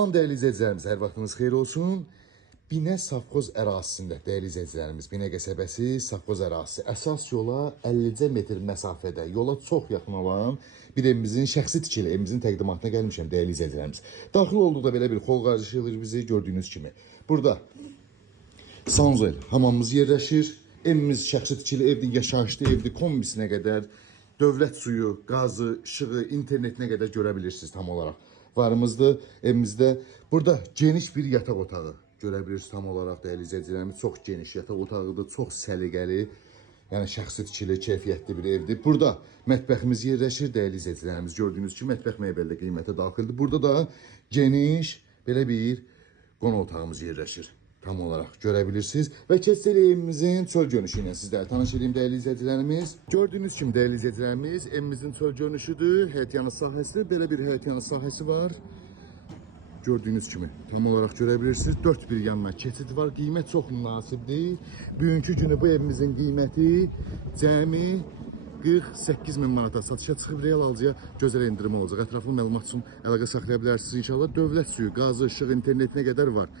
Salam değerli izləyicilərimiz, hər vaxtınız xeyir olsun. Binə Safxoz ərazisində, değerli izləyicilərimiz, Binə qəsəbəsi Safxoz ərazisi. Əsas yola 50 metr məsafədə, yola çox yaxın olan bir evimizin şəxsi tikili, evimizin təqdimatına gəlmişəm değerli izləyicilərimiz. Daxil olduqda belə bir xol qarşılayır bizi gördüyünüz kimi. Burada Sanzel hamamımız yerləşir. Evimiz şəxsi tikili evdir, yaşayışlı evdir, kombisinə qədər, dövlət suyu, qazı, işığı, internetinə qədər görə bilirsiniz tam olaraq. Varımızdır evimizdə. Burada geniş bir yataq otağı görə bilirsiniz tam olaraq değerli izləyicilərimiz. Çox geniş yataq otağıdır, çox səliqəli, yəni şəxsi tikili, keyfiyyətli bir evdir. Burada mətbəximiz yerləşir değerli izləyicilərimiz. Gördüyünüz kimi mətbəx mebelli qiymətə daxildir. Burada da geniş belə bir qonaq otağımız yerləşir. Tam olarak görebilirsiniz. Ve keçsəli evimizin çöl görünüşü ilə sizlərə tanış edeyim değerli izləyicilərimiz. Gördüğünüz kimi değerli izləyicilərimiz evimizin çöl görünüşüdür. Həyətyanı sahəsi, belə bir həyətyanı sahəsi var. Gördüğünüz kimi tam olarak görebilirsiniz. 4 bir yanına keçid var. Qiymət çox münasibdir. Bugünkü günü bu evimizin qiyməti cəmi 48 min manata satışa çıxıb, real alıcıya gözəl endirim olacaq. Ətraflı məlumat üçün əlaqə saxlaya bilərsiniz inşallah. Dövlət suyu, qazı, işıq, internetinə qədər var.